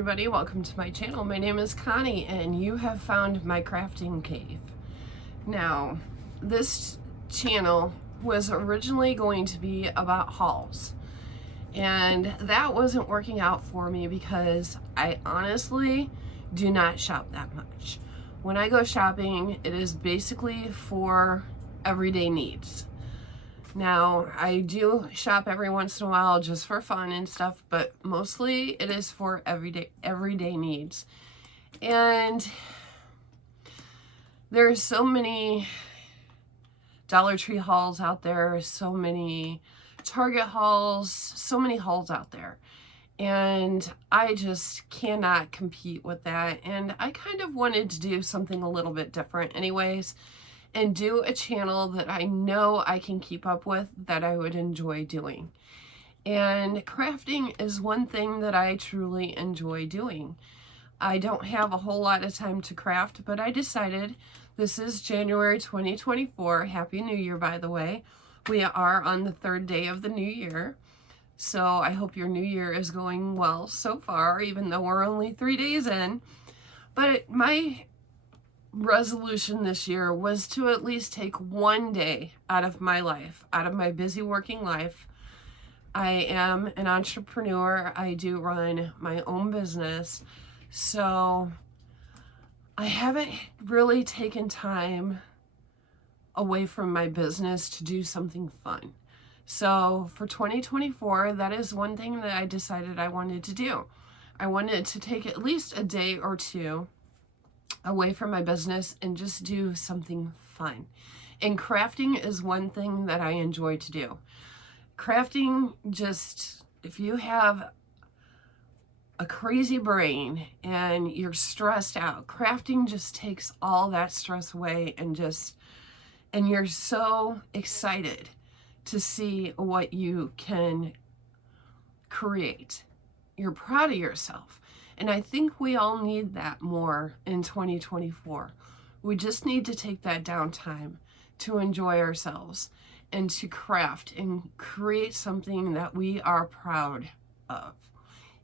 everybody, welcome to my channel. My name is Connie and you have found my crafting cave. Now, this channel was originally going to be about hauls, and that wasn't working out for me because I honestly do not shop that much. When I go shopping, it is basically for everyday needs. Now, I do shop every once in a while just for fun and stuff, but mostly it is for everyday needs. And there's so many Dollar Tree hauls out there, so many Target hauls, so many hauls out there. And I just cannot compete with that. And I kind of wanted to do something a little bit different anyways, and do a channel that I know I can keep up with, that I would enjoy doing. And crafting is one thing that I truly enjoy doing. I don't have a whole lot of time to craft, but I decided, this is January 2024. Happy New Year, by the way. We are on the third day of the new year. So I hope your new year is going well so far, even though we're only 3 days in. But my resolution this year was to at least take one day out of my life, out of my busy working life. I am an entrepreneur. I do run my own business. So I haven't really taken time away from my business to do something fun. So for 2024, that is one thing that I decided I wanted to do. I wanted to take at least a day or two away from my business and just do something fun. And crafting is one thing that I enjoy to do. Crafting, just, if you have a crazy brain and you're stressed out, crafting just takes all that stress away, and you're so excited to see what you can create. You're proud of yourself. And I think we all need that more in 2024. We just need to take that downtime to enjoy ourselves and to craft and create something that we are proud of.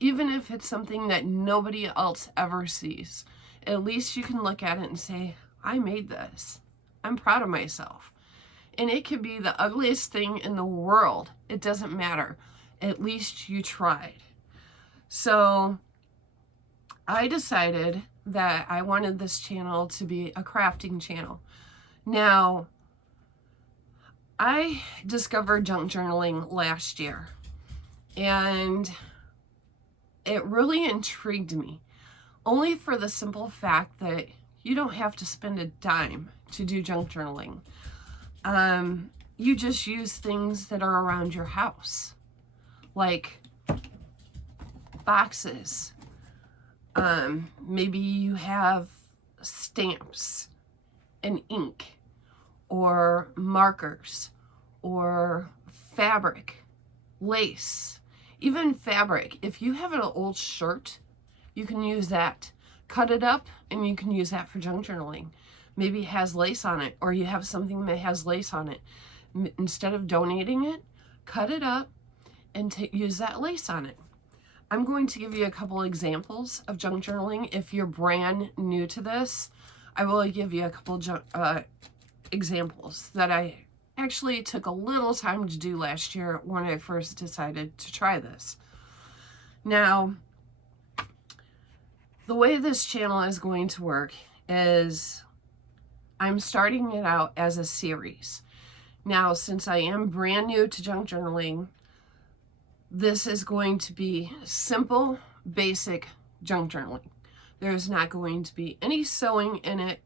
Even if it's something that nobody else ever sees, at least you can look at it and say, I made this. I'm proud of myself. And it could be the ugliest thing in the world. It doesn't matter. At least you tried. So I decided that I wanted this channel to be a crafting channel. Now, I discovered junk journaling last year, and it really intrigued me, only for the simple fact that you don't have to spend a dime to do junk journaling. You just use things that are around your house, like boxes. Maybe you have stamps and ink, or markers, or fabric, lace, even fabric. If you have an old shirt, you can use that. Cut it up and you can use that for junk journaling. Maybe it has lace on it, or you have something that has lace on it. Instead of donating it, cut it up and use that lace on it. I'm going to give you a couple examples of junk journaling. If you're brand new to this, I will give you a couple examples that I actually took a little time to do last year when I first decided to try this. Now, the way this channel is going to work is I'm starting it out as a series. Now, since I am brand new to junk journaling, this is going to be simple, basic junk journaling. There's not going to be any sewing in it.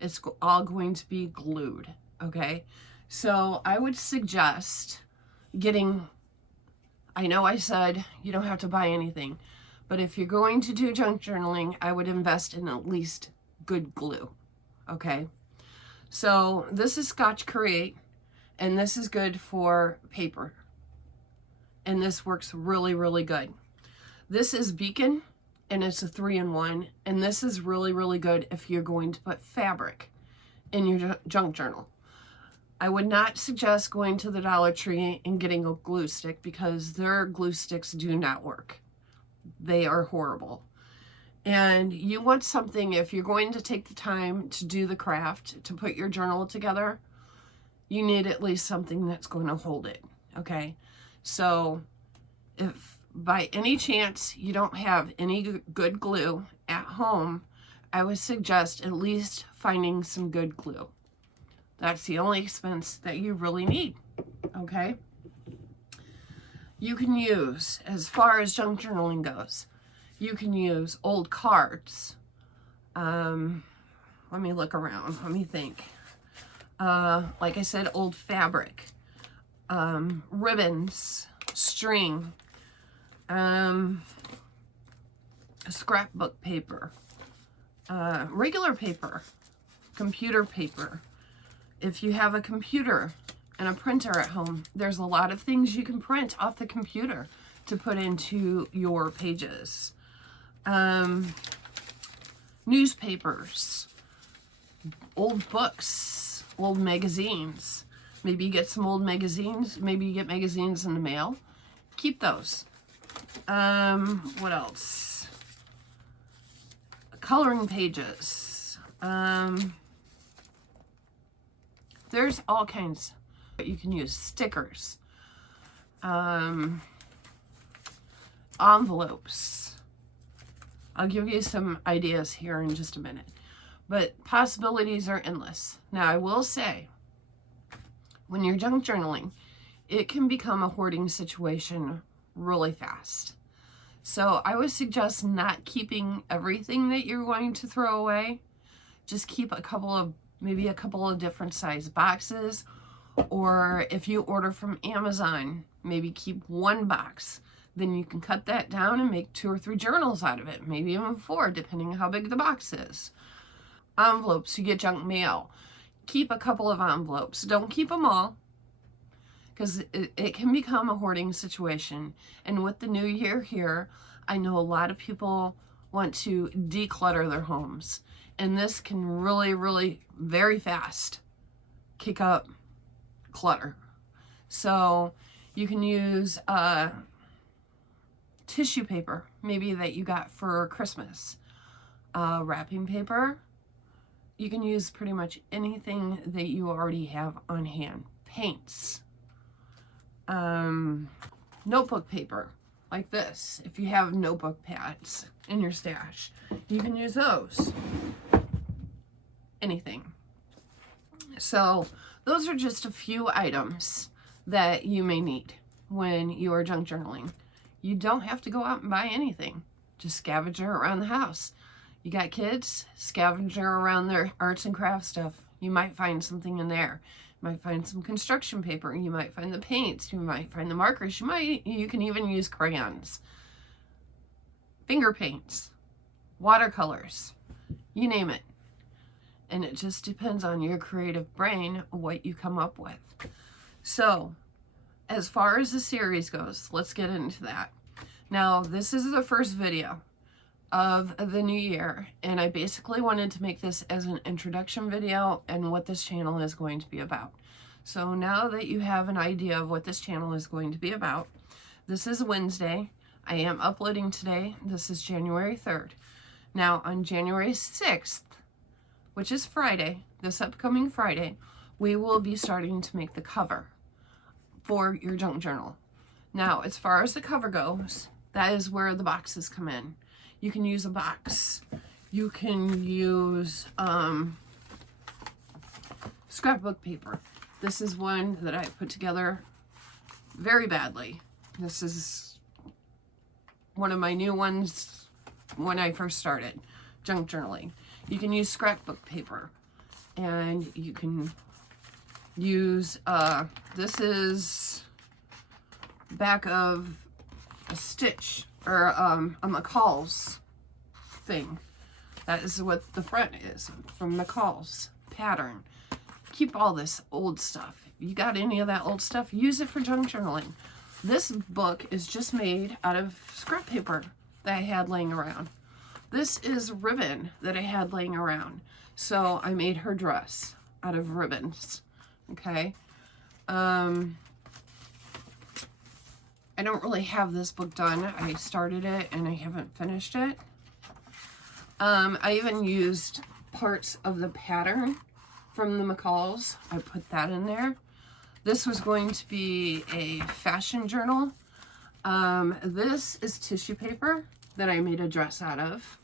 It's all going to be glued, okay? So I would suggest getting, I know I said you don't have to buy anything, but if you're going to do junk journaling, I would invest in at least good glue, okay? So this is Scotch Create, and this is good for paper. And this works really, really good. This is Beacon, and it's a 3-in-1, and this is really, really good if you're going to put fabric in your junk journal. I would not suggest going to the Dollar Tree and getting a glue stick, because their glue sticks do not work. They are horrible. And you want something, if you're going to take the time to do the craft, to put your journal together, you need at least something that's going to hold it, okay? So if by any chance you don't have any good glue at home, I would suggest at least finding some good glue. That's the only expense that you really need, okay? You can use, as far as junk journaling goes, you can use old cards. Let me look around. Let me think. Like I said, old fabric, ribbons, string, scrapbook paper, regular paper, computer paper. If you have a computer and a printer at home, there's a lot of things you can print off the computer to put into your pages. Newspapers, old books, old magazines. Maybe you get some old magazines. Maybe you get magazines in the mail. Keep those. What else? Coloring pages. There's all kinds. You can use stickers. Envelopes. I'll give you some ideas here in just a minute. But possibilities are endless. Now, I will say, when you're junk journaling, it can become a hoarding situation really fast. So I would suggest not keeping everything that you're going to throw away. Just keep maybe a couple of different size boxes. Or if you order from Amazon, maybe keep one box. Then you can cut that down and make 2 or 3 journals out of it. Maybe even 4, depending on how big the box is. Envelopes, you get junk mail. Keep a couple of envelopes. Don't keep them all, because it can become a hoarding situation. And with the new year here, I know a lot of people want to declutter their homes. And this can really, really, very fast kick up clutter. So you can use tissue paper, maybe that you got for Christmas. Wrapping paper. You can use pretty much anything that you already have on hand. Paints. Notebook paper, like this. If you have notebook pads in your stash, you can use those. Anything. So those are just a few items that you may need when you are junk journaling. You don't have to go out and buy anything. Just scavenger around the house. You got kids, scavenger around their arts and crafts stuff. You might find something in there. You might find some construction paper. You might find the paints. You might find the markers. You can even use crayons, finger paints, watercolors, you name it. And it just depends on your creative brain what you come up with. So, as far as the series goes, let's get into that. Now, this is the first video of the new year, and I basically wanted to make this as an introduction video and what this channel is going to be about. So now that you have an idea of what this channel is going to be about, this is Wednesday. I am uploading today. This is January 3rd. Now, on January 6th, which is Friday, this upcoming Friday, we will be starting to make the cover for your junk journal. Now, as far as the cover goes, that is where the boxes come in. You can use a box. You can use scrapbook paper. This is one that I put together very badly. This is one of my new ones when I first started junk journaling. You can use scrapbook paper, and you can use, this is back of a stitch, or a McCall's thing. That is what the front is, from McCall's pattern. Keep all this old stuff. If you got any of that old stuff, use it for junk journaling. This book is just made out of scrap paper that I had laying around. This is ribbon that I had laying around. So I made her dress out of ribbons. Okay. I don't really have this book done. I started it and I haven't finished it. I even used parts of the pattern from the McCalls. I put that in there. This was going to be a fashion journal. This is tissue paper that I made a dress out of.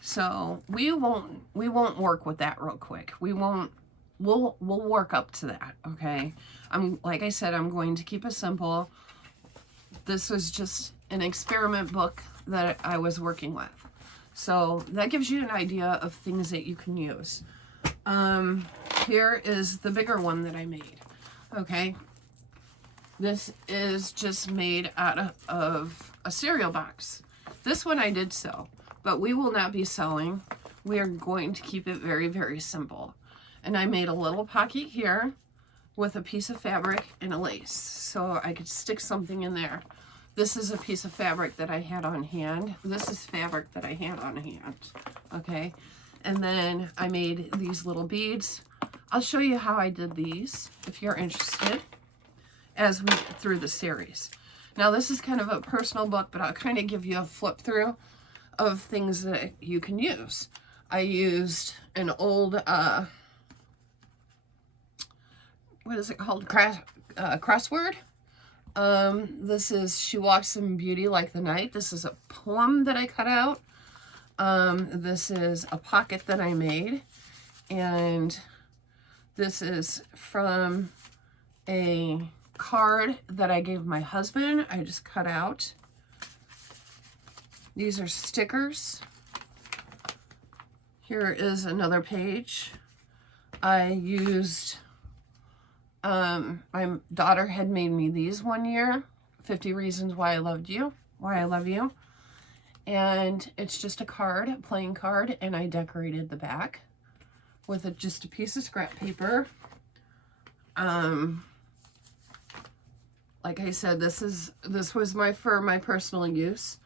So we won't work with that real quick. We'll work up to that, okay? Like I said, I'm going to keep it simple. This was just an experiment book that I was working with. So that gives you an idea of things that you can use. Here is the bigger one that I made, okay? This is just made out of a cereal box. This one I did sew, but we will not be sewing. We are going to keep it very, very simple. And I made a little pocket here with a piece of fabric and a lace, so I could stick something in there. This is a piece of fabric that I had on hand. This is fabric that I had on hand, okay? And then I made these little beads. I'll show you how I did these if you're interested as we get through the series. Now this is kind of a personal book, but I'll kind of give you a flip through of things that you can use. I used an old, what is it called? Crossword. This is She Walks in Beauty Like the Night. This is a poem that I cut out. This is a pocket that I made. And this is from a card that I gave my husband. I just cut out. These are stickers. Here is another page. I used, my daughter had made me these one year, 50 Reasons Why I Love You. And it's just a card, a plain card, and I decorated the back with just a piece of scrap paper. Like I said, this was for my personal use.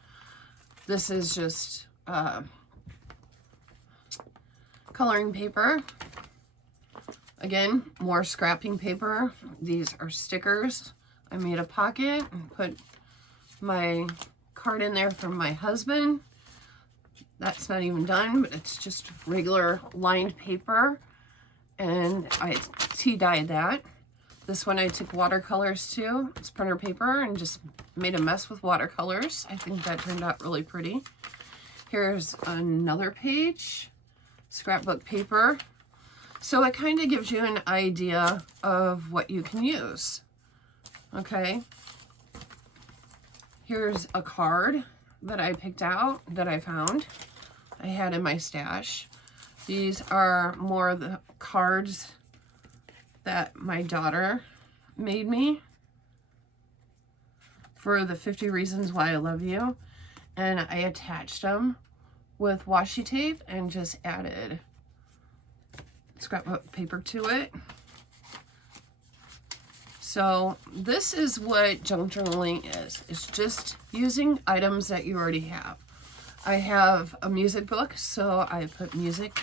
This is just coloring paper. Again, more scrapping paper. These are stickers. I made a pocket and put my card in there from my husband. That's not even done, but it's just regular lined paper. And I tea-dyed that. This one I took watercolors to. It's printer paper and just made a mess with watercolors. I think that turned out really pretty. Here's another page, scrapbook paper. So it kind of gives you an idea of what you can use. Okay. Here's a card that I picked out, that I found. I had in my stash. These are more of the cards that my daughter made me for the 50 Reasons Why I Love You. And I attached them with washi tape and just added scrapbook paper to it. So this is what junk journaling is. It's just using items that you already have. I have a music book, so I put music.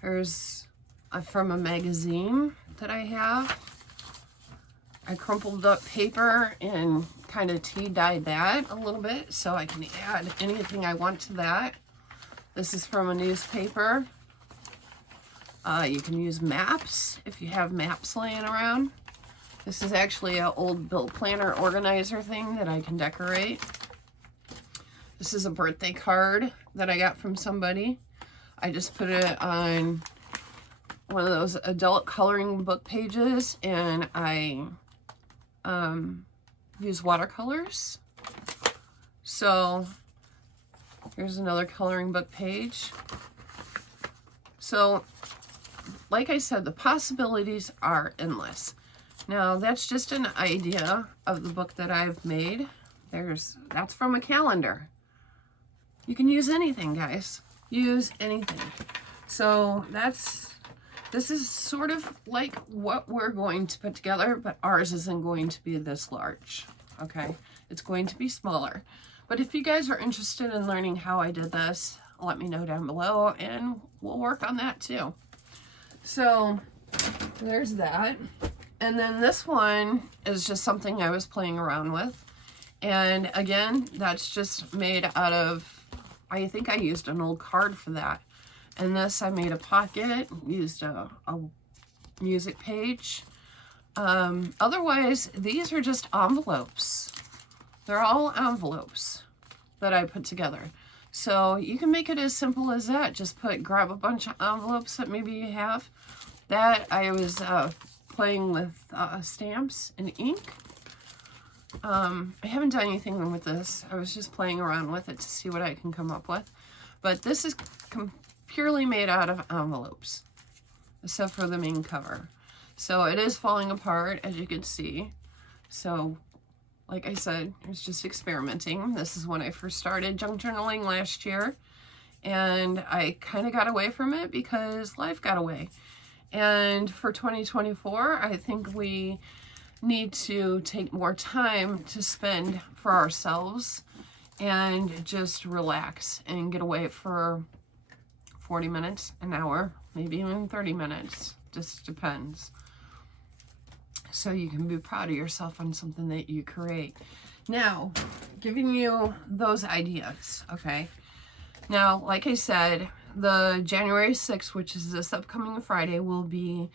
Here's from a magazine that I have. I crumpled up paper and kind of tea-dyed that a little bit so I can add anything I want to that. This is from a newspaper. You can use maps if you have maps laying around. This is actually an old bill planner organizer thing that I can decorate. This is a birthday card that I got from somebody. I just put it on one of those adult coloring book pages and I use watercolors. So here's another coloring book page. So like I said, the possibilities are endless. Now that's just an idea of the book that I've made. That's from a calendar. You can use anything, guys. Use anything. So this is sort of like what we're going to put together, but ours isn't going to be this large, okay? It's going to be smaller. But if you guys are interested in learning how I did this, let me know down below and we'll work on that too. So there's that. And then this one is just something I was playing around with. And again, that's just made out of, I think I used an old card for that. And this, I made a pocket, used a music page. Otherwise, these are just envelopes. They're all envelopes that I put together. So you can make it as simple as that. Just grab a bunch of envelopes that maybe you have. That I was playing with stamps and ink. I haven't done anything with this. I was just playing around with it to see what I can come up with. But this is purely made out of envelopes, except for the main cover. So it is falling apart, as you can see. So, like I said, I was just experimenting. This is when I first started junk journaling last year. And I kind of got away from it because life got away. And for 2024, I think we need to take more time to spend for ourselves and just relax and get away for 40 minutes, an hour, maybe even 30 minutes. Just depends. So you can be proud of yourself on something that you create. Now, giving you those ideas, okay? Now, like I said, the January 6th, which is this upcoming Friday, will be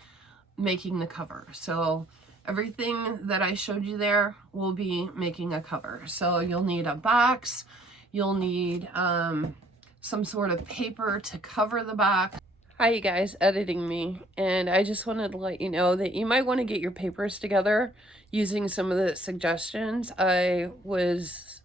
making the cover. So everything that I showed you there will be making a cover. So you'll need a box, you'll need some sort of paper to cover the box. Hi, you guys, editing me, and I just wanted to let you know that you might want to get your papers together using some of the suggestions I was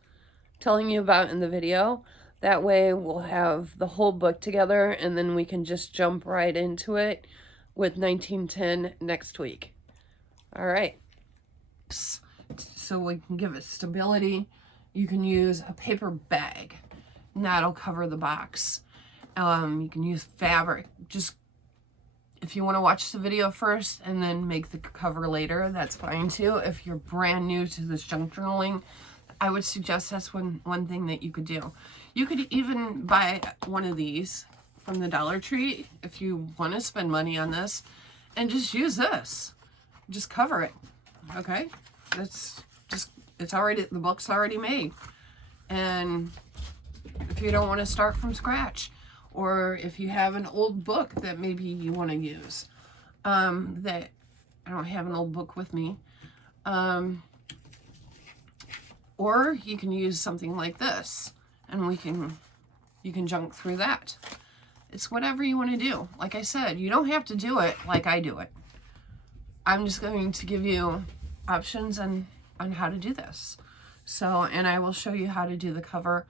telling you about in the video. That way we'll have the whole book together, and then we can just jump right into it with 1910 next week. All right. So we can give it stability. You can use a paper bag, and that'll cover the box. You can use fabric. Just if you want to watch the video first and then make the cover later, that's fine too. If you're brand new to this junk journaling, I would suggest that's one thing that you could do. You could even buy one of these from the Dollar Tree if you want to spend money on this, and just use this. Just cover it. Okay? It's already, the book's already made. And if you don't want to start from scratch, or if you have an old book that maybe you want to use, that I don't have an old book with me, or you can use something like this, and you can junk through that. It's whatever you want to do. Like I said, you don't have to do it like I do it. I'm just going to give you options on how to do this. So, and I will show you how to do the cover.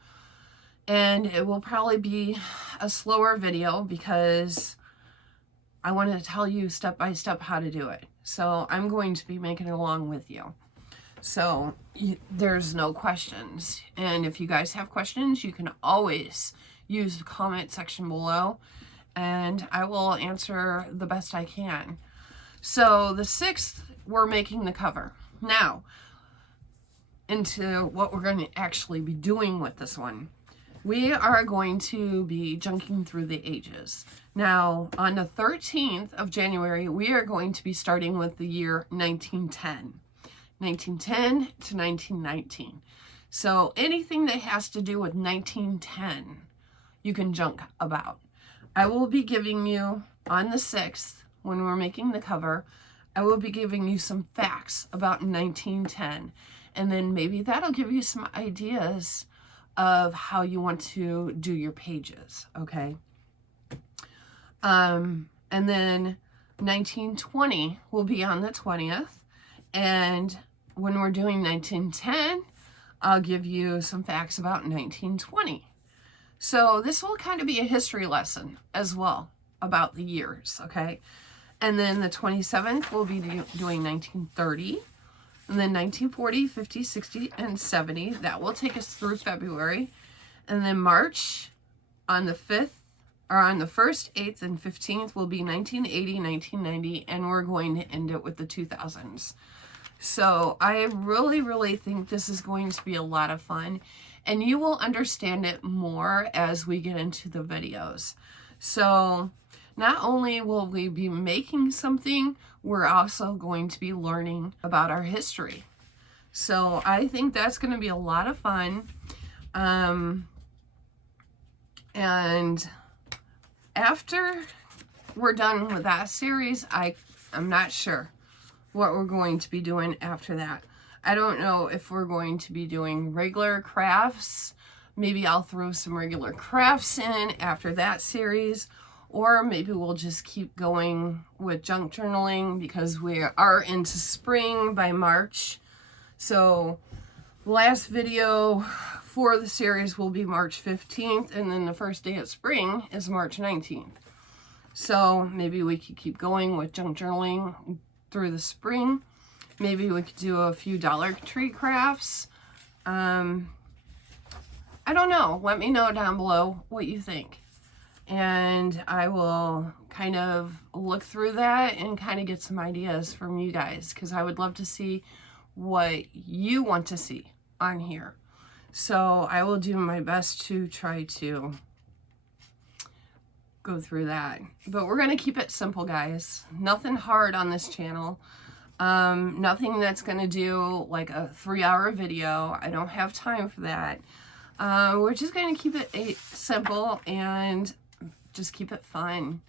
And it will probably be a slower video because I want to tell you step by step how to do it. So I'm going to be making it along with you. So there's no questions. And if you guys have questions, you can always use the comment section below, and I will answer the best I can. So the 6th, we're making the cover. Now, into what we're going to actually be doing with this one. We are going to be junking through the ages. Now, on the 13th of January, we are going to be starting with the year 1910. 1910 to 1919. So anything that has to do with 1910, you can junk about. I will be giving you, on the 6th, when we're making the cover, I will be giving you some facts about 1910. And then maybe that'll give you some ideas of how you want to do your pages, okay? And then 1920 will be on the 20th. And when we're doing 1910, I'll give you some facts about 1920. So this will kind of be a history lesson as well about the years, okay? And then the 27th, we'll be doing 1930. And then 1940, 50, 60, and 70. That will take us through February. And then March, on the 5th, or on the 1st, 8th, and 15th will be 1980, 1990, and we're going to end it with the 2000s. So I really, really think this is going to be a lot of fun, and you will understand it more as we get into the videos. So not only will we be making something, we're also going to be learning about our history. So I think that's going to be a lot of fun. And after we're done with that series, I'm not sure what we're going to be doing after that. I don't know if we're going to be doing regular crafts. Maybe I'll throw some regular crafts in after that series, or maybe we'll just keep going with junk journaling because we are into spring by March. So last video for the series will be March 15th, and then the first day of spring is March 19th. So maybe we could keep going with junk journaling through the spring. Maybe we could do a few Dollar Tree crafts. I don't know. Let me know down below what you think. And I will kind of look through that and kind of get some ideas from you guys, because I would love to see what you want to see on here. So I will do my best to try to go through that. But we're going to keep it simple, guys. Nothing hard on this channel. Nothing that's going to do like a 3-hour video. I don't have time for that. We're just going to keep it simple and just keep it fun,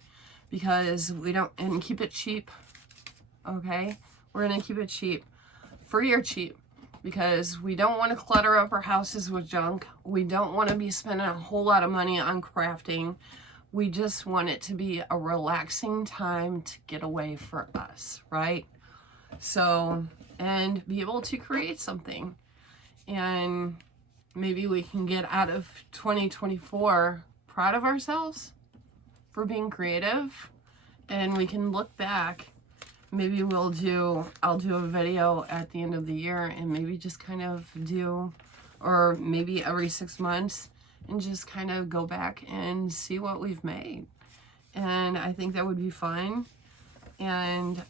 because we don't, and keep it cheap. Okay? We're going to keep it cheap. Free or cheap. Because we don't want to clutter up our houses with junk. We don't want to be spending a whole lot of money on crafting. We just want it to be a relaxing time to get away for us, right? So, and be able to create something. And maybe we can get out of 2024 proud of ourselves for being creative. And we can look back. Maybe I'll do a video at the end of the year and maybe just kind of do, or maybe every 6 months, and just kind of go back and see what we've made. And I think that would be fun. And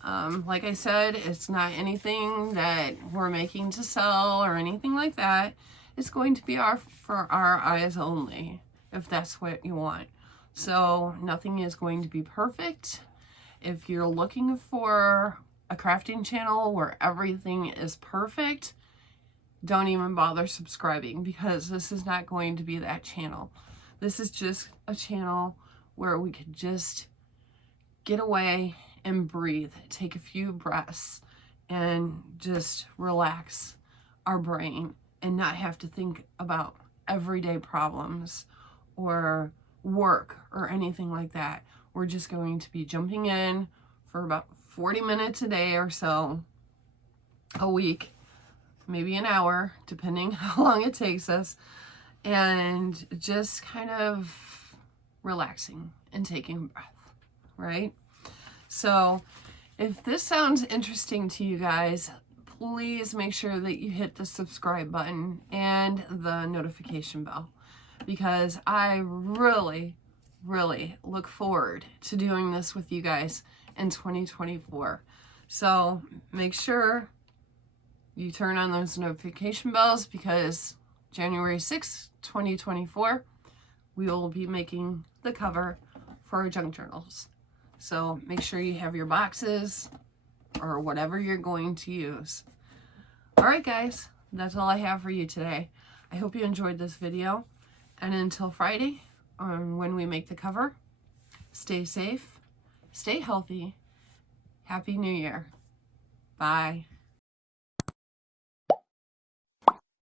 like I said, it's not anything that we're making to sell or anything like that. It's going to be for our eyes only, if that's what you want. So nothing is going to be perfect. If you're looking for a crafting channel where everything is perfect, don't even bother subscribing, because this is not going to be that channel. This is just a channel where we could just get away and breathe, take a few breaths, and just relax our brain and not have to think about everyday problems or work or anything like that. We're just going to be jumping in for about 40 minutes a day or so, a week, maybe an hour, depending how long it takes us, and just kind of relaxing and taking a breath, right? So if this sounds interesting to you guys, please make sure that you hit the subscribe button and the notification bell, because I really look forward to doing this with you guys in 2024. So make sure you turn on those notification bells, because January 6th, 2024, we will be making the cover for our junk journals. So make sure you have your boxes or whatever you're going to use. All right, guys, that's all I have for you today. I hope you enjoyed this video. And until Friday, when we make the cover, stay safe, stay healthy. Happy New Year. Bye.